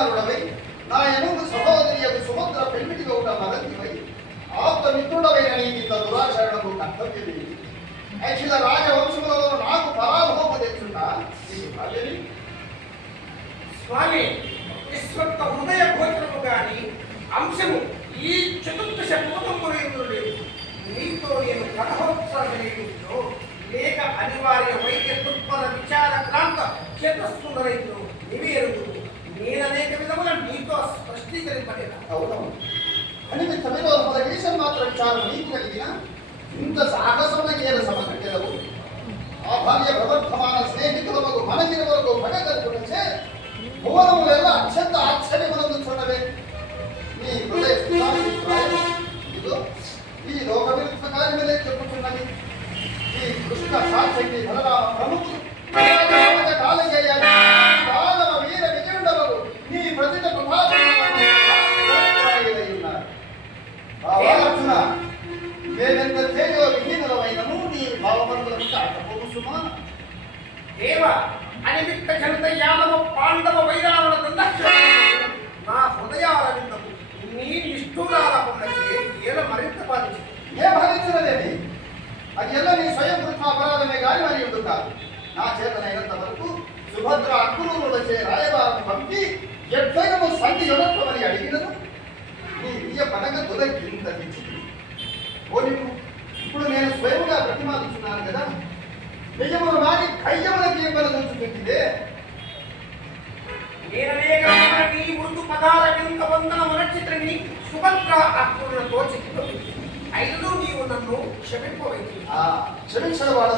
కుమారుడవై నా ఎనుగు సహోదరియకు సుభద్ర పెళ్లిటిగా ఒక మదంతివై ఆప్త మిత్రుడవైన నీకు ఇంత దురాచరణకు కర్తవ్యమే. అఖిల రాజవంశములలో నాకు పరాభవము తెచ్చున్నా నీకు భావ్యమే. స్వామి, విశ్వత్త హృదయ గోచరము గాని అంశము ఈ చతుర్దశ భూతములు లేవు. నీతో నేను కలహోత్సవంలో లేక అనివార్య వైద్య తుప్పల విచార క్రాంత చేతస్తున్న రైతులు నివేరుడు నేననేక విధముగా నీతో స్పష్టీకరింపలేదా? అవునవును. అనిమిత్త విరోధముల దేశం మాత్రం విచారం నీకు కలిగిన ఇంత సాహసమునకి ఏద సమస్యలవు. ఆ భార్య ప్రవర్ధమాన స్నేహితులకు మనకిన వరకు భగగర్భునిచే భువనములెల్లా అత్యంత ఆశ్చర్యమునందుచున్నవే. నీ హృదయ ఇదో ఈ లోక విరుద్ధ కార్యములే చెప్పుతున్నది. ఈ కృష్ణ సాక్షి బలరామ ప్రముఖులు కాలం చేయాలి. కాలమ వీర విజయుండవరు నీ ప్రతిట ప్రభావితున్నారు. అర్జున, మేమెంత తేజో విహీనులమైనను నీ భావబంధులకు కాకపోదు సుమా. దేవ అనిమిత్త జనత యాదవ పాండవ వైరావణ నా హృదయాల విందకు నీ నిష్ఠూరాల పొందకే ఏల మరింత బాధించింది. ఏ భరించినదేమి అది ఎలా నీ స్వయం వృద్ధ అపరాధమే గాని మరి ఎందుకు కాదు. నా చేతనైనంత వరకు సుభద్ర అక్కులు వచ్చే రాయబారం పంపి ఎట్లయినను సంధి యొనత్వమని అడిగినను నీ విజయ పడగ తొలగింత తెచ్చింది. ఇప్పుడు నేను స్వయంగా ప్రతిమాదుతున్నాను కదా. నిజమును మారి కయ్యములకి ఏం చూచుకుంటుందే. నీ మృదు పదాల కింద వందన మనచిత్రని సుభద్ర అక్కులతో చిత్రం అయినను నీవు నన్ను క్షమింపవైతే క్షమించడం వాడు